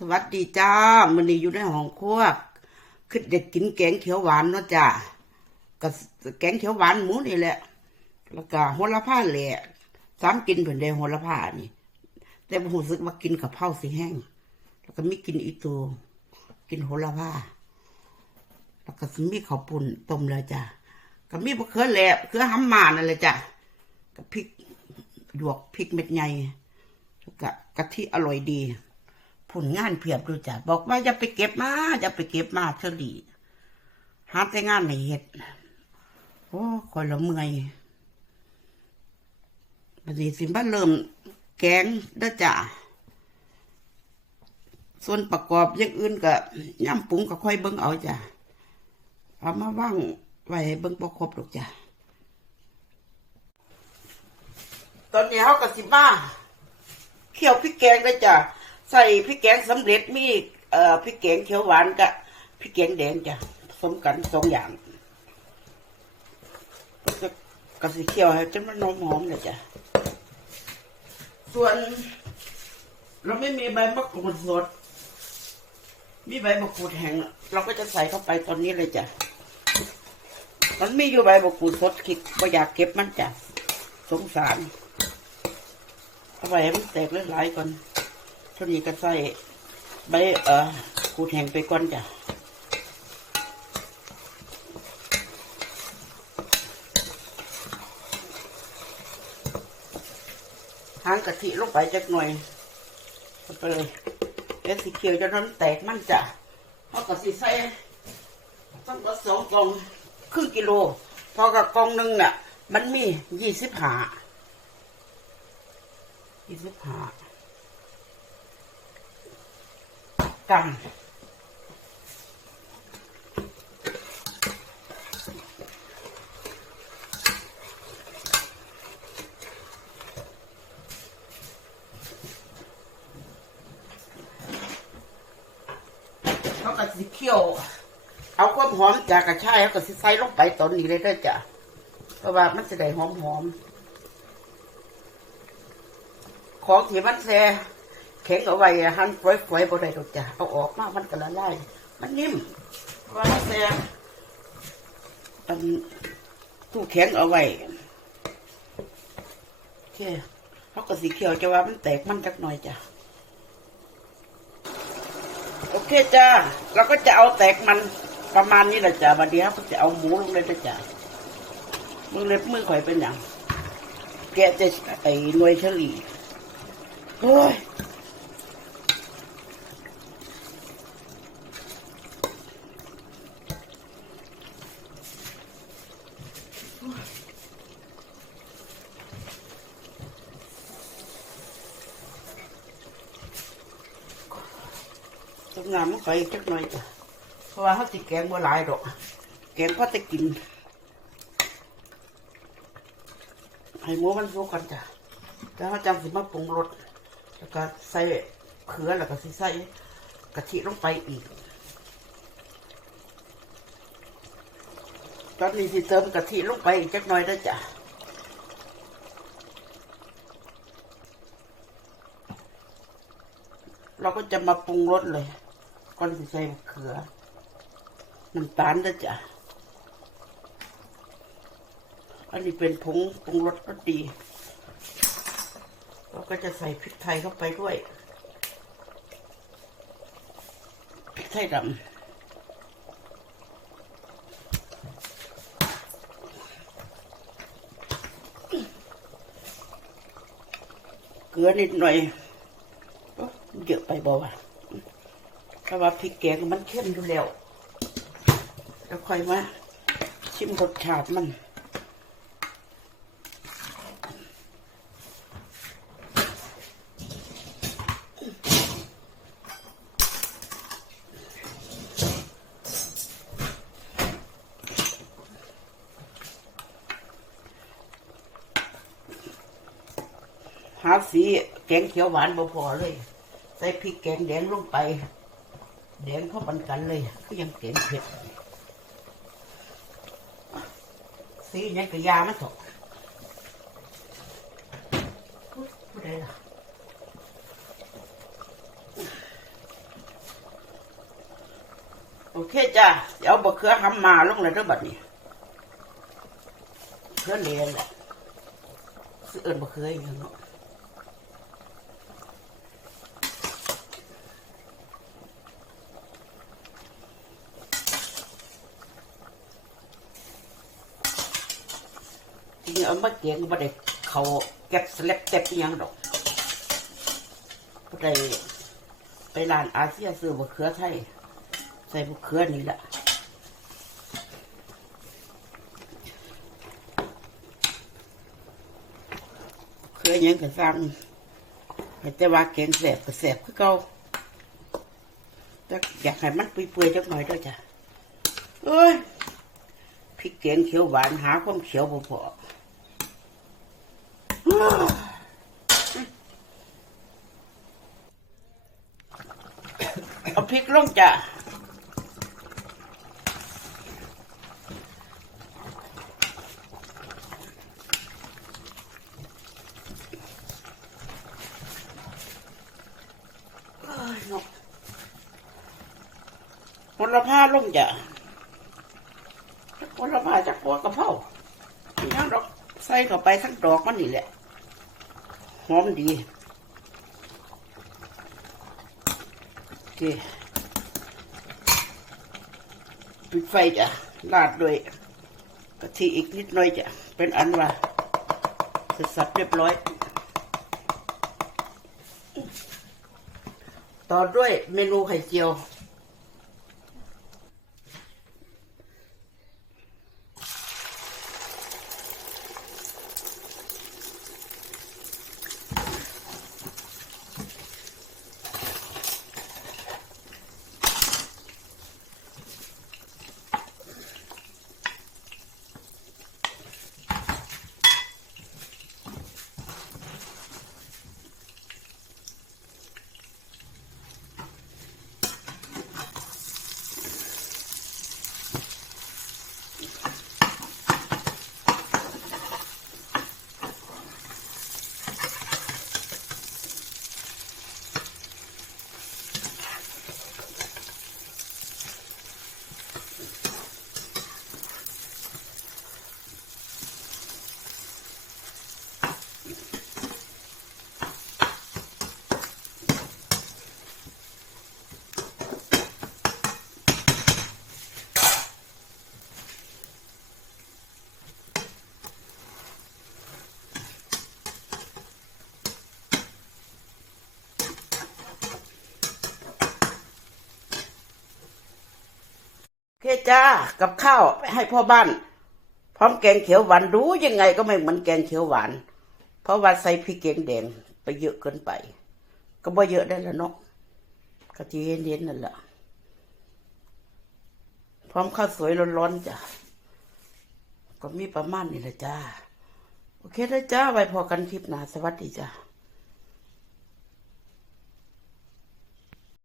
สวัสดีจ้ามันนี้อยู่ในห้องครัวคือเด็กกินแกงเขียวหวานเนาะจ้ากับแกงเขียวหวานหมูนี่แหละ แล้วก็โหระพาแหละสามกินเพิ่นได้โหระพานี่ แต่บ่รู้สึกว่ากินกับเผาสิแห้ง แล้วก็มีกินอีตูกินโหระพาแล้วก็สมีข้าวปุ่นต้มแล้วจ้ะก็มีบะเขือแหลบเขือหำหมานั่นแหละจ้ะกับพริกหยวกพริกเม็ดใหญ่แล้วก็กะทิอร่อยดี ผลงานเพียบดูจ้ะบอกว่าอย่าไปเก็บมาอย่าไปเก็บมาเฉลี่หาแต่งานไม่เฮ็ดโอ้คอยละเมื่อยบัดนี้สิบ้าเริ่มแกงเด้อจ้ะส่วนประกอบอย่างอื่นก็ย่ำปรุงก็ค่อยเบิ่งเอาจ้ะเอามาว่างไว้เบิ่งบ่ครบดอกจ้ะตอนนี้เฮาก็สิมาเคี่ยวพริกแกงเลยจ้ะ ใส่พริกแกงสำเร็จมีเอ่อพริกแกงเขียวหวานกับพริกแกงแดงจ้ะผสมกันสองอย่างก็จะกะสีเคี่ยวจนมันหอมเลยจ้ะส่วน เราไม่มีใบมะกรูดสด มีใบมะกรูดแห้งเราก็จะใส่เข้าไปตอนนี้เลยจ้ะมันมีอยู่ใบมะกรูดสดคิดว่าอยากเก็บมันจ้ะสงสารเอาไปให้มันแตกหลายๆก่อน ช่วงนี้ก็ใส่ใบเออขูดแห้งไปก่อนจ้ะหางกะทิลงไปจักหน่อยเอาไปเลยเดี๋ยวสีเขียวจะน้ำแตกมันจ้ะเขาก็สิใส่ต้องก็สองกล่องครึ่งกิโล พอกับกล่องหนึงน่ะ มันมียี่สิบหายี่สิบหา กรัมเขาก็สิเคี่ยว เอาความหอมจากกระชายเขาก็สิใส่ลงไปตอนนี้เลยเด้อจ้ะเพราะว่ามันจะได้หอมหอมของที่มันแซ่ แข็งเอาไว้อะหั่นฝอยๆบ่ได้ดอกจ้ะเอาออกมามันก็ละลายมันนิ่มเพราะว่ามันแซ่อันตู้แข็งเอาไว้โอเคเขาก็สีเขียวจะว่ามันแตกมันจักหน่อยจ้ะโอเคจ้าเราก็จะเอาแตกมันประมาณนี้แหละจ้ะบัดเดี๋ยวก็จะเอาหมูลงเลยนะจ้ะมือเล็บมือข่อยเป็นอย่างแกะจะไอ้หน่วยเฉลี่โอ้ย ต้มน้ำมันไปจักหน่อยจ้ะเพราะว่าเขาติแกงบ่หลายดอก แกงพอจะกินให้หมูมันสุกกันจ้ะแล้วเขาจำสิมาปรุงรสแล้วก็ใส่เขือแล้วก็สิใส่กะทิลงไปอีกตอนนี้สิเติมกะทิลงไปอีกจักหน่อยเด้อจ้ะเราก็จะมาปรุงรสเลย ก่อนใส่มะเขือน้ำตาลเด้อจ้ะอันนี้เป็นผงปรุงรสรสดีเราก็จะใส่พริกไทยเข้าไปด้วยพริกไทยดำเกลือนิดหน่อยเยอะไปบ่าวะ เพราะว่าพริกแกงมันเข้มอยู่แล้วแล้วค่อยมาชิมรสชาติมันหาสีแกงเขียวหวานบ่พอเลย ใส่พริกแกงแดงลงไป แดงเข้าบันกันเลยก็ยังแกงเผ็ดสีนี้ก็ยามันถกผู้ใดล่ะโอเคจ้ะเดี๋ยวบะเขือหำมาลงเลยด้วยบัดนี้เขือเลียนแหละซื้อเอินบะเขืออีกอย่างเนาะจริงๆ เอามาเกียงก็ไม่ได้เขาเก็บสเล็บเต็บยังดอกบ่ได้ไปร้านอาเซียซื้อบะเขือไทย ใส่บะเขือนี่แหละเขือยังก็สั่งแต่ว่าแกงแสบก็แสบคือเก่าแต่อยากให้มันเปื่อยๆจักหน่อยด้วยจ้ะเอ้ยพริกแกงเขียวหวานหาความเขียวบ่พอ เอาพริกลงจ้ะเอ้ยเนาะผลผ้าลงจ้ะผลผ้าจากหัวกระเพราอีกอย่างดอกใส่เข้าไปทั้งดอกมันนี่แหละ หอมดีโอเคปิดไฟจ้ะราดด้วยกะทิอีกนิดหน่อยจ้ะเป็นอันว่าเสร็จสับเรียบร้อย ต่อด้วยเมนูไข่เจียว โอเคจ้ากับข้าวไปให้พ่อบ้าน พร้อมแกงเขียวหวานดูยังไงก็ไม่เหมือนแกงเขียวหวาน เพราะว่าใส่พริกแกงแดงไปเยอะเกินไป ก็บ่เยอะได้แล้วเนาะกะทิเย็นๆนั่นแหละพร้อมข้าวสวยร้อนๆจ้ะก็มีประมาณนี้แหละจ้า โอเคนะจ้าไว้พอกันคลิปหน้าสวัสดีจ้า